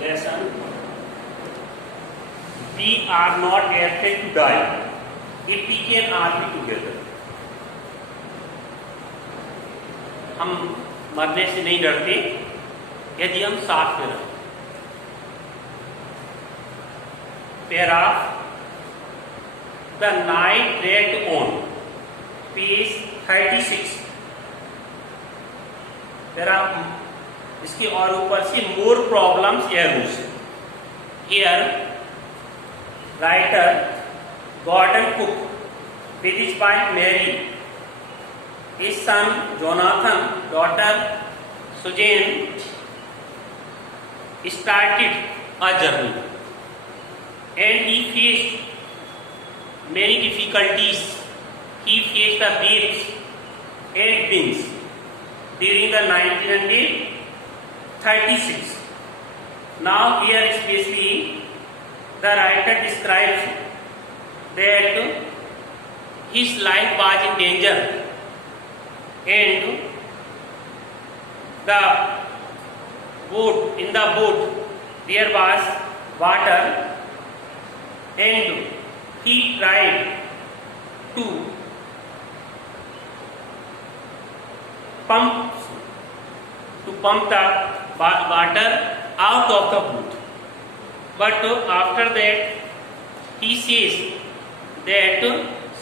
lesson. We are not afraid to die if we can all be together. हम मरने से नहीं डरते यदि हम साथ में रहें. Paragraph. The night dragged on. Page 36. इसके और ऊपर से more problems arose. Here, writer Gordon Cook with his wife Mary, his son Jonathan, daughter Susan, started a journey, and he faced many difficulties. He faced the waves and winds during the 1936. Now here especially the writer describes that his life was in danger and in the boat there was water, and he tried to pump the water out of the boat, but after that he says that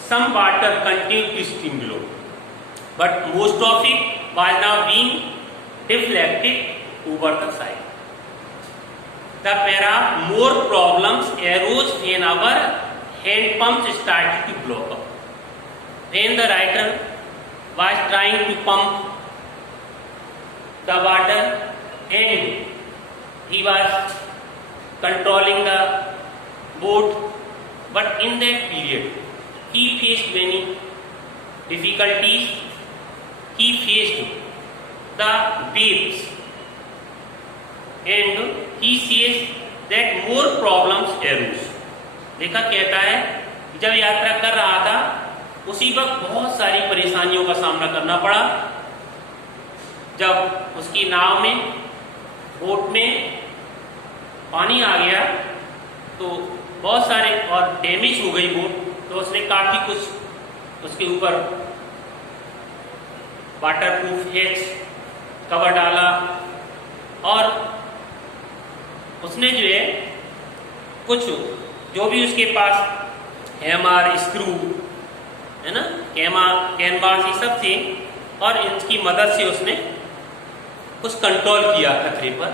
some water continued to stream below, but most of it was now being deflected over the side. The more problems arose when our hand pumps started to block up. When the writer was trying to pump the water and he was controlling the boat, but in that period he faced many difficulties. He faced the waves, and he says that more problems arose. देखा कहता है जब यात्रा कर रहा था उसी वक्त बहुत सारी परेशानियों का सामना करना पड़ा. जब उसकी नाव में बोट में पानी आ गया तो बहुत सारे और डैमेज हो गई बोट, तो उसने काफी कुछ उसके ऊपर वाटरप्रूफ हेड्स कवर डाला और उसने जो है कुछ जो भी उसके पास हैमर, स्क्रू है ना, कैनवास, ये सब थे, और इनकी मदद से उसने कुछ कंट्रोल किया खतरे पर.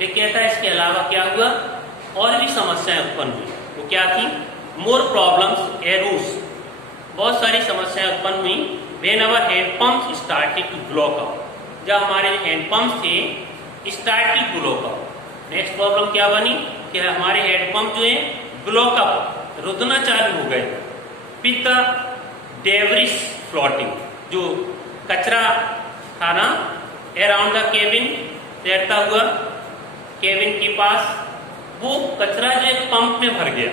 ये कहता है इसके अलावा क्या हुआ, और भी समस्याएं उत्पन्न हुई. वो क्या थी? More problems arose. बहुत सारी समस्याएं उत्पन्न हुई. When our hand pumps started to block up. जब हमारे हैंड पंप्स थे started to block up. Next problem क्या बनी कि हमारे हैंड पंप जो है ब्लॉक अप, रुकना चालू हो गए. With the debris floating. जो कचरा था ना अराउंड द केबिन तैरता हुआ केबिन के पास, वो कचरा जो है पंप में भर गया,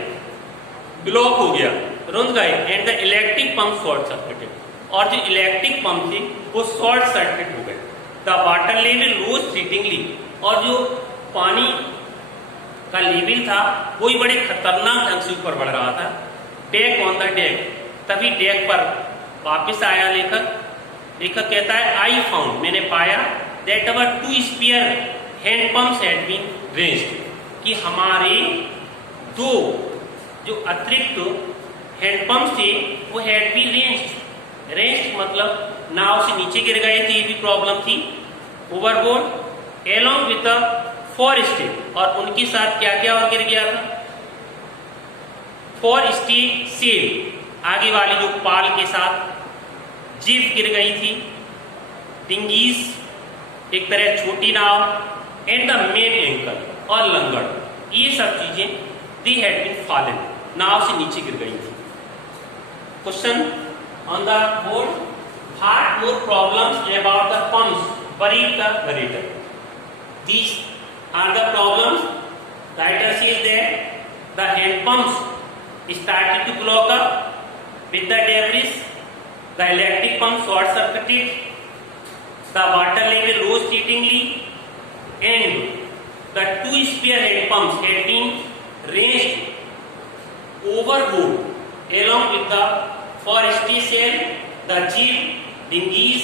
ब्लॉक हो गया, रुक गए. And the electric pump short circuited. और जो इलेक्ट्रिक पंप थे वो शॉर्ट सर्किट हो गए. The water level rose fleetingly. और जो पानी का लेवल था वो ही बड़े खतरनाक ढंग से ऊपर बढ़ रहा था. Deck on the deck. तभी डेक पर वापस आया लेखक कहता है आई फाउंड, मैंने पाया that our 2 spare hand pumps had been wrenched. कि हमारे 2 जो अतिरिक्त हैंड पंप्स थे वो हैड बीन रेंज्ड. रेंज्ड मतलब नाव से नीचे गिर गए थे, ये भी प्रॉब्लम थी. Overboard along with the forestays. और उनके साथ क्या क्या और गिर गया था? फोरस्टेज सेल, आगे वाली जो पाल के साथ जीप गिर गई थी. डिंगीज, एक तरह छोटी नाव. एंड द मेन एंकर और लंगड़, ये सब चीजें दे हैड बीन फॉलन, नाव से नीचे गिर गई थी. Question on the board. What more problems about the pumps buried the narrator. These are the problems. Writer says that the hand pumps started to block up with the debris. The electric pump short circuited. The water level rose exceedingly, and the two spearhead pumps had been ranged over road along with the forestation, the jeep, dinghies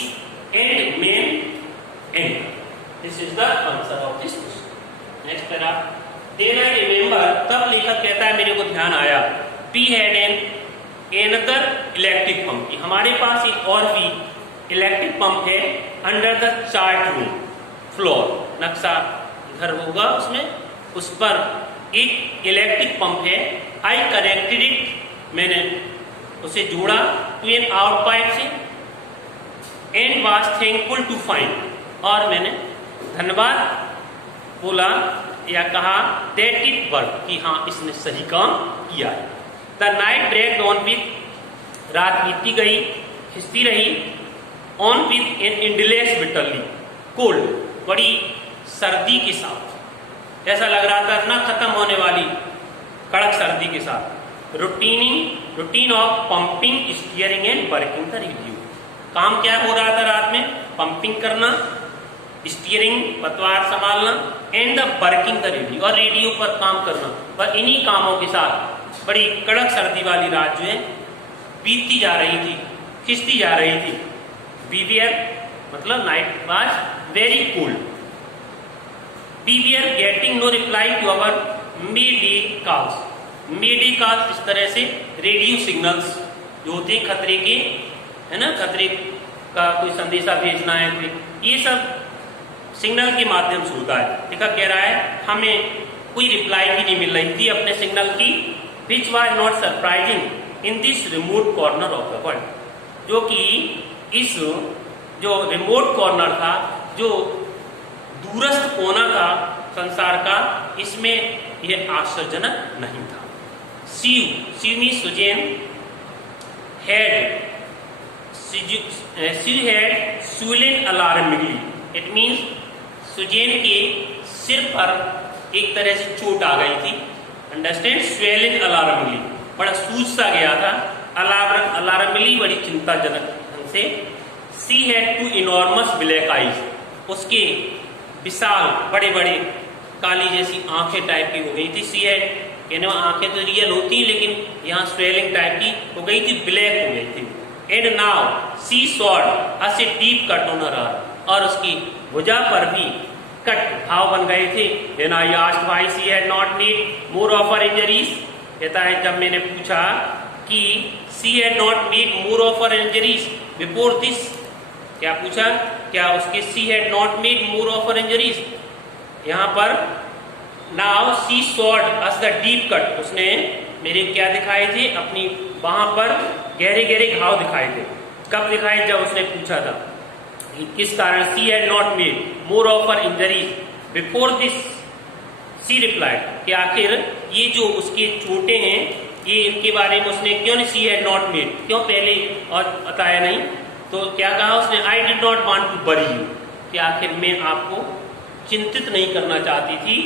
and main end. This is the answer of this question. Next paragraph. Then I remember, तब लेखक कहता है मेरे को ध्यान आया, we had another electric pump. हमारे पास एक और भी इलेक्ट्रिक पंप है under the chart room floor. नक्शा घर होगा उसमें, उस पर एक इलेक्ट्रिक पंप है. आई कनेक्टेड इट, मैंने उसे जोड़ा टू एन आउट पाइप से and was thankful to find, और मैंने धन्यवाद बोला या कहा दैट इट वर्क, कि हाँ इसने सही काम किया है. The night dragged on with, रात बीतती गई, खिंचती रही. On with an endless bitterly cold, बड़ी सर्दी के साथ, ऐसा लग रहा था ना खत्म होने वाली कड़क सर्दी के साथ. Routine of pumping, steering and working the radio. काम क्या हो रहा था रात में? पंपिंग करना, स्टीयरिंग पतवार संभालना, and the working the radio, और रेडियो पर काम करना. और इन्हीं कामों के साथ बड़ी कड़क सर्दी वाली रात जो है बीतती जा रही थी, खिंचती जा रही थी. We were, मतलब night was very cold. We were getting no reply to our mayday calls. mayday calls इस तरह से रेडियो सिग्नल्स जो होते हैं खतरे के, है ना, खतरे का कोई संदेशा भेजना है, कोई ये सब सिग्नल के माध्यम से होता है. देखा कह रहा है हमें कोई रिप्लाई भी नहीं मिल रही थी अपने सिग्नल की. Which was not surprising in this remote corner of the world, जो कि इस जो रिमोट कॉर्नर था, जो दूरस्थ कोना था संसार का, इसमें यह आश्चर्यजनक नहीं था. Sue means Suzanne had swollen alarmingly. It means Suzanne के सिर पर एक तरह से चोट आ गई थी. अंडरस्टैंड, swollen alarmingly, बड़ा सूज सा गया था. alarmingly बड़ी चिंताजनक ढंग से. She had two enormous black eyes, उसके विशाल बड़े बड़े काली जैसी आंखें टाइप की हो गई थी. She had, कहने आंखें तो रियल होती लेकिन यहाँ स्वेलिंग टाइप की हो गई थी, ब्लैक हो गई थी. And now see sawed a deep cut on her arm, और उसकी भुजा पर भी कट घाव बन गए थे. Then I asked why she had not made more of her injuries. कहता है जब मैंने पूछा कि she had not made more of her injuries before this, क्या पूछा, क्या उसके she had not made more of her injuries. यहाँ पर now she sawed us the deep cut, उसने मेरे क्या दिखाए थे, अपनी वहां पर गहरे गहरे घाव दिखाए थे. कब दिखाए? जब उसने पूछा था किस कारण. she had not made more of her injuries before this. she replied, कि आखिर ये जो उसके चोटें हैं ये इनके बारे में उसने क्यों नहीं she had not made, क्यों पहले और बताया नहीं. तो क्या कहा उसने, I did not want to worry you, कि आखिर मैं आपको चिंतित नहीं करना चाहती थी.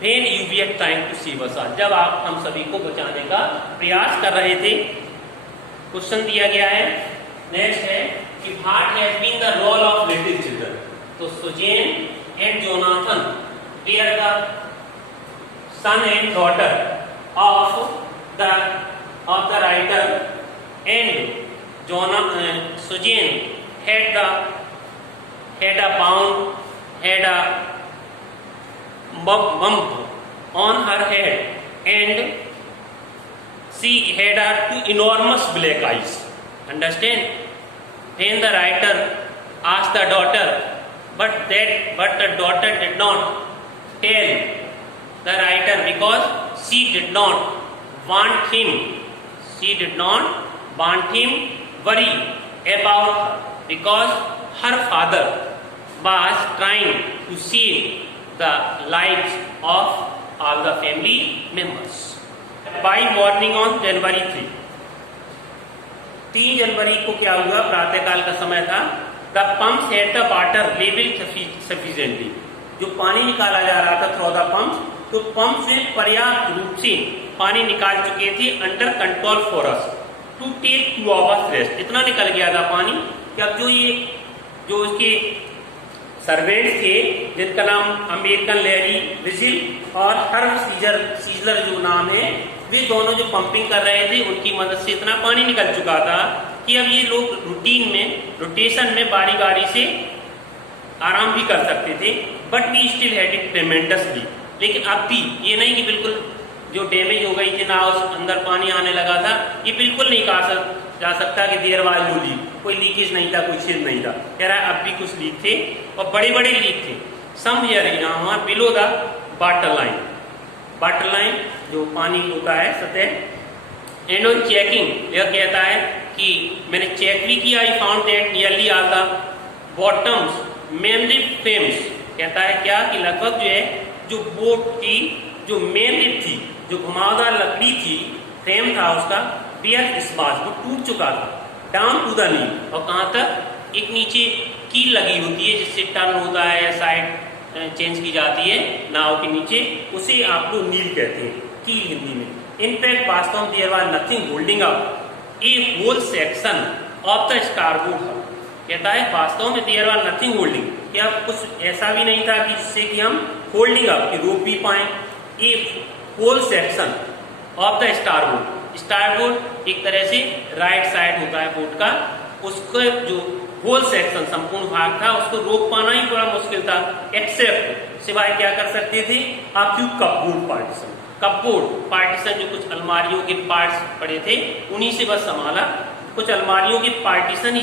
When you were trying to save us all, जब आप हम सभी को बचाने का प्रयास कर रहे थे. क्वेश्चन दिया गया है. नेक्स्ट है कि what has been the role of little children. तो Suzanne and Jonathan were the son and daughter of the writer, and Suzanne had a bump on her head, and she had two enormous black eyes. Understand? Then the writer asked the daughter, but the daughter did not tell the writer because she did not want him worry about her, because her father was trying to save the lives of all the family members. By morning on January 3 जनवरी को क्या हुआ? प्रातःकाल का समय था. The pumps had the water level sufficiently. जो पानी निकाला जा रहा था थ्रू द पंप्स, तो पंप्स में पर्याप्त रूप से पानी निकाल चुके थे under control for us to take 2 hours rest. इतना निकल गया था पानी कि अब जो उसके सर्वेंट थे जिनका नाम अमेरिकन लैरी विजिल और हर्ब सीजलर जो नाम है, वे दोनों जो पंपिंग कर रहे थे उनकी मदद से इतना पानी निकल चुका था कि अब ये लोग रूटीन में रोटेशन में बारी बारी से आराम भी कर सकते थे। But we still had it tremendously, लेकिन अब भी ये नहीं कि बिल्कुल जो डैमेज हो गई थी नाव, अंदर पानी आने लगा था, ये बिल्कुल नहीं कहा जा सकता कि देयर वाज नो लीक, कोई लीकेज नहीं था, कोई छेद नहीं था। कह रहा है अब भी कुछ लीक थे और बड़े बड़े लीक थे। सम हियर यहाँ below the water line, water line जो पानी होता है सतह। एंड ऑन चेकिंग यह कहता है कि मैंने चेक भी किया, I found that nearly all the bottoms main rib frames. कहता है क्या कि लगभग जो है जो बोट की जो मेन रिब थी, जो घुमावदार लकड़ी थी, फ्रेम था उसका, बियर स्माश वो टूट चुका था, डाउन टू द नी, और कहाँ तक, एक नीचे कील लगी होती है जिससे टर्न होता है या साइड चेंज की जाती है नाव के नीचे, उसे आप लोग नील कहते हैं, कील हिंदी में। इनफैक्ट वास्तव में there was nothing holding up a whole section of the starboard hull. कहता है वास्तव में देयर वाज नथिंग होल्डिंग, कि अब कुछ ऐसा भी नहीं था कि जिससे कि हम होल्डिंग अप की रोक भी पाए a whole section of the starboard. Starboard एक तरह से राइट साइड होता है बोट का, उसका जो होल सेक्शन संपूर्ण भाग था उसको रोक पाना ही बड़ा मुश्किल था, एक्सेप्ट सिवाय क्या कर सकते थे आप, few cupboard partition. Cupboard partition जो कुछ अलमारियों के पार्ट्स पड़े थे उन्हीं से बस संभाला, कुछ अलमारियों के पार्टीशन ही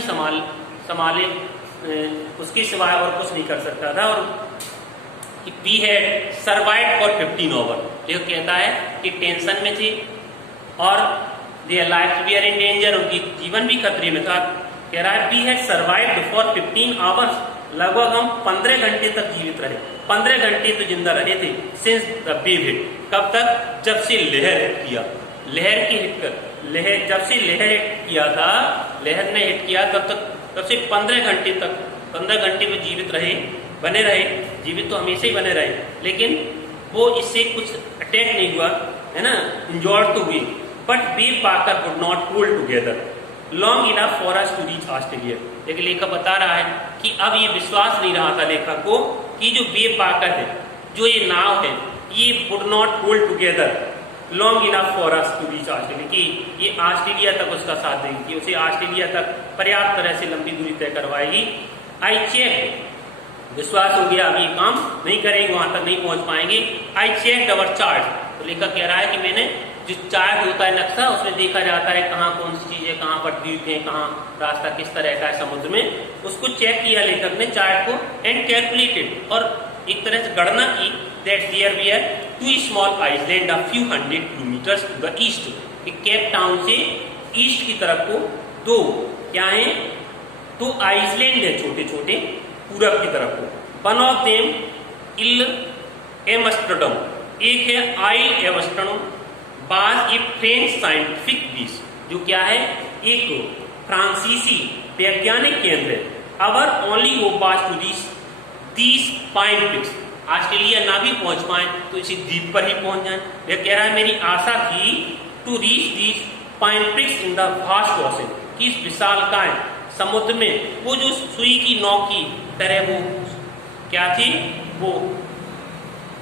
संभाले, उसके सिवाय और कुछ नहीं कर सकता था। और we had survived for 15 hour, जो कहता है कि टेंशन में थे और their life we are in danger, उनकी जीवन भी खतरे में था। कह रहा है we had survived for 15 hours, लगभग हम 15 घंटे तक जीवित रहे, 15 घंटे तो जिंदा रहे थे। सिंस द वेव हिट, कब तक, जब से लहर हिट किया, लहर की हिट कर, लहर जब से लहर हिट किया था, लहर ने हिट किया तब से 15 घंटे तक, 15 घंटे में जीवित रहे, बने रहे, जीवित तो हमेशा ही बने रहे, लेकिन वो इससे कुछ अटैक नहीं हुआ है ना, इंजॉर्ड तो हुई, but Wavewalker would not hold together long enough for us to reach Australia. लेकिन लेखक बता रहा है कि अब ये विश्वास नहीं रहा था लेखक को कि जो वेव पाकर है, जो ये नाव है, ये would not hold together long enough for us to reach Australia, कि ये ऑस्ट्रेलिया तक उसका साथ देगी, कि उसे ऑस्ट्रेलिया तक पर्याप्त तरह से लंबी दूरी तय करवाएगी। आई चेक, विश्वास हो गया अब ये काम नहीं करेंगे, वहां तक नहीं पहुंच पाएंगे। आई चेक अवर चार्ट, तो लेखक कह रहा है कि मैंने जो चार्ट होता है नक्शा, उसमें देखा जाता है कहाँ कौन सी चीज है, कहाँ पर द्वीप है, कहाँ रास्ता किस तरह का है समुद्र में, उसको चेक किया लेखक ने चार्ट को, एंड कैलकुलेटेड, और एक तरह से गणना की that there we are 2 small island a few 100 kilometres to the east, कि केप टाउन से ईस्ट की तरफ को 2 क्या है, 2 आइलैंड है छोटे छोटे पूरब की तरफ को। One of them Ile Amsterdam, एक है आइल एमस्टरडम, बाज ए फ्रेंच साइंटिफिक बीस, जो क्या है एक फ्रांसीसी वैज्ञानिक केंद्र है। Our only hope was to reach these pine peaks, Australia ना भी पहुंच पाए तो इसी द्वीप पर ही पहुंच जाए। वह कह रहा है मेरी आशा थी to reach these pine peaks in the vast ocean, कि इस विशालकाय समुद्र में वो जो सुई की नौक की तरह वो क्या थी, वो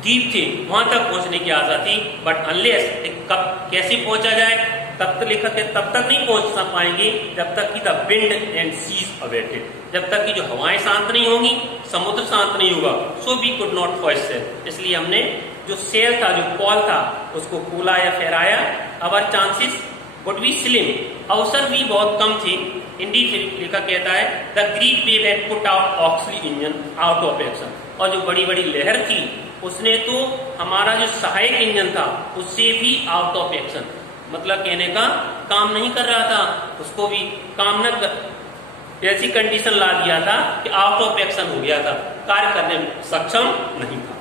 द्वीप थे, वहां तक पहुंचने की आशा थी। बट अनलेस, कब कैसे पहुंचा जाए, तब तक लेखक है तब तक नहीं पहुंच पाएंगे जब तक कि the wind and seas abated, जब तक कि जो हवाएं शांत नहीं होंगी, समुद्र शांत नहीं होगा। So we could not hoist sail, इसलिए हमने जो सेल था, जो पॉल था, उसको खोला या फहराया। अवर चांसेस वुड बी स्लिम, अवसर भी बहुत कम थे। इंडीड लेखक कहता है the great wave had put out auxiliary engine out of action, और जो बड़ी बड़ी लहर थी उसने तो हमारा जो सहायक इंजन था उससे भी आउट ऑफ एक्शन, मतलब कहने का काम नहीं कर रहा था, उसको भी काम न कर, ऐसी कंडीशन ला दिया था कि आउट ऑफ एक्शन हो गया था, कार्य करने में सक्षम नहीं था।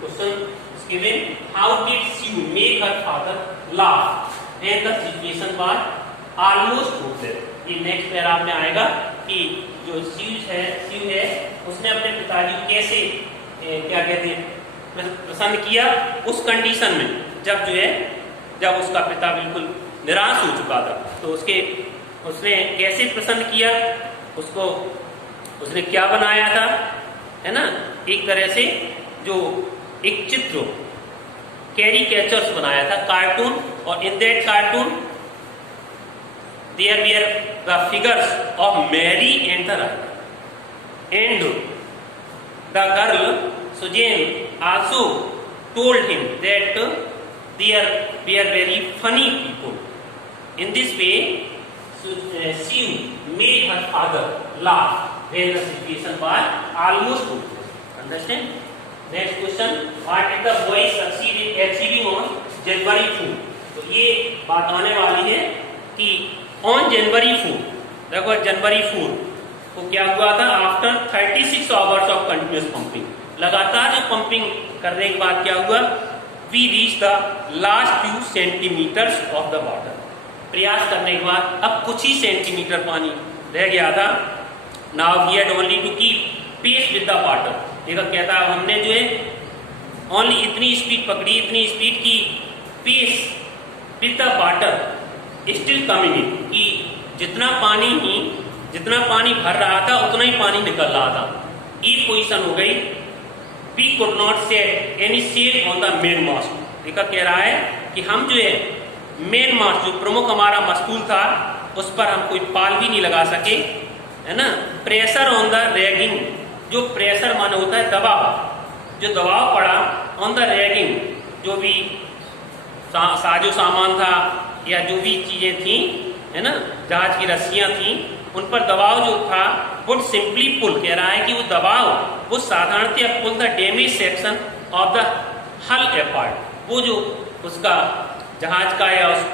Question given, how did she make her father laugh when the situation was almost hopeless. ये नेक्स्ट पैराग्राफ में आएगा कि जो शिव है उसने अपने पिताजी को कैसे क्या कहते हैं प्रसन्न किया उस कंडीशन में, जब जो है जब उसका पिता बिल्कुल निराश हो चुका था, तो उसने कैसे प्रसन्न किया उसको, उसने क्या बनाया था, है ना, एक तरह से जो एक चित्र कैरिकेचर्स बनाया था, कार्टून, और in that cartoon there were the figures of Mary and the writer and the girl Suzanne also told him that there were very funny people. In this way she made her father laugh when the situation was almost over. Understand? Next question, what did the boy succeed in achieving on January 4? तो ये बात आने वाली है कि on January 4, देखो January 4 को क्या हुआ था, after 36 hours of continuous pumping, लगातार जो पंपिंग करने के बाद क्या हुआ, we reached the last few centimeters of the water. प्रयास करने के बाद अब कुछ ही सेंटीमीटर पानी रह गया था. Now we had only to keep pace with the water. देखा कहता है हमने जो है ओनली इतनी स्पीड पकड़ी, इतनी स्पीड की pace with the water still coming in, कि जितना पानी भर रहा था उतना ही पानी निकल रहा था. एक पोजीशन हो गई, we could not set any sail on the main mast. देखा कह रहा है कि हम जो है मेन मास्ट, जो प्रमुख हमारा मस्तूल था, उस पर हम कोई पाल भी नहीं लगा सके, है ना. प्रेशर ऑन द रैगिंग, जो प्रेशर माने होता है दबाव, जो दबाव पड़ा ऑन द रैगिंग, जो भी साजो सामान था या जो भी चीजें थी, है ना, जहाज की रस्सियां थी, उन पर दबाव जो था वुड सिंपली पुल. कह रहा है कि वो दबाव वो साधारणतः pull the damage section of the hull apart. वो जो उसका जहाज का या उस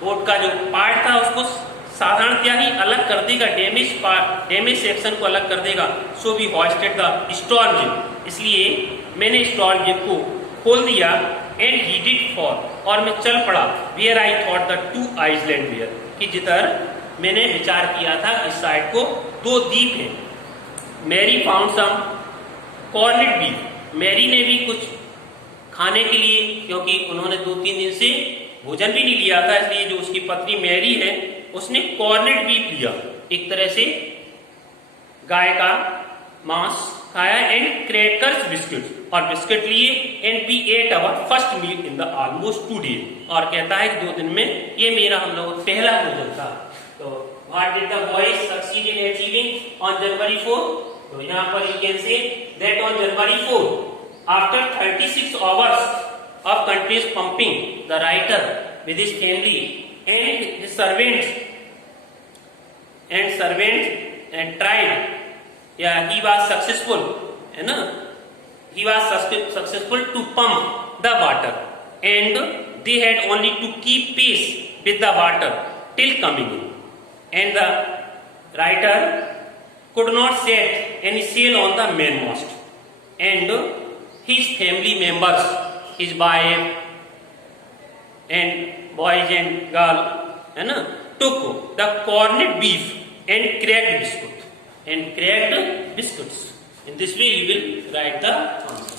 बोट का जो पार्ट था उसको साधारणतः ही अलग कर देगा, डैमेज सेक्शन को अलग कर देगा. So we hoisted the storm jib, इसलिए मैंने स्टॉर्म जिप को खोल दिया. एंड हीडेड फॉर, और मैं चल पड़ा. Where I thought the two island were, कि जिधर मैंने विचार किया था इस साइड को दो द्वीप हैं. Mary found some corned beef, Mary ने भी कुछ खाने के लिए, क्योंकि उन्होंने 2-3 दिन से भोजन भी नहीं लिया था, इसलिए जो उसकी पत्नी मैरी है उसने कॉर्नेड बीफ लिया, एक तरह से गाय का मांस खाया. एंड क्रैकर्स बिस्किट, और बिस्किट लिए. And we ate our first meal in the almost 2 days, और कहता है कि 2 दिन में ये मेरा हम लोग पहला भोजन था. तो what did the boys succeed in achieving on January 4? तो यहाँ पर you can say that on January 4, after 36 hours of continuous pumping, the writer with his family and his servants and tried, yeah, he was successful, है ना, he was successful to pump the water, and they had only to keep pace with the water till coming in, and the writer could not set any sail on the mainmast, and his family members, his wife and boys and girl, है ना, took the corned beef and cracked biscuits. In this way you will write the answer.